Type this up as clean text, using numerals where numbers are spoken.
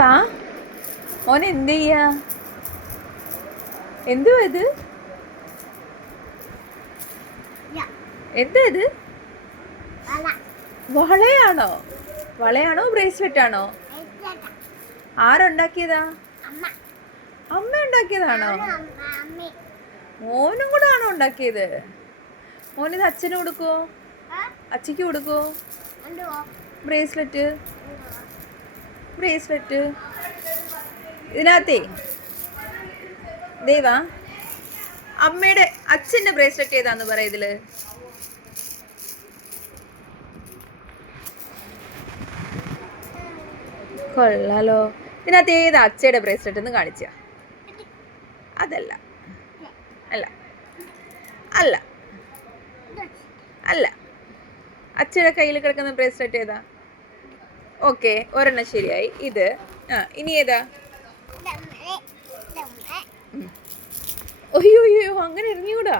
വാ മോൻ എന്ത് ചെയ്യാ? എന്തുവാ ഇത്? എന്താ ഇത്? വളയാണോ? വളയാണോ ബ്രേസ്ലെറ്റ് ആണോ? ആരുണ്ടാക്കിയതാ? അമ്മ ഉണ്ടാക്കിയതാണോ? മോനും കൂടെ ആണോ ഉണ്ടാക്കിയത്? മോനിത് അച്ഛന് കൊടുക്കുവോ? അച്ഛക്ക് കൊടുക്കുവോ? ബ്രേസ്ലെറ്റ് ബ്രേസ്ലെറ്റ് ഇതിനകത്തേ ദേവാ അമ്മയുടെ അച്ഛന്റെ ബ്രേസ്ലെറ്റ് ഏതാന്ന് പറ ഇതില്. കൊള്ളാലോ. ഇതിനകത്ത് ഏതാ അച്ഛയുടെ ബ്രേസ്ലെറ്റ് എന്ന് കാണിച്ച? അതല്ല അല്ല അല്ല അല്ല അച്ഛയുടെ കയ്യിൽ കിടക്കുന്ന ബ്രേസ്ലെറ്റ് ഏതാ? ഓക്കെ, ഒരെണ്ണം ശരിയായി. ഇത് ഇനി ഏതാ? അയ്യോ അങ്ങനെ ഇറങ്ങിയൂടാ.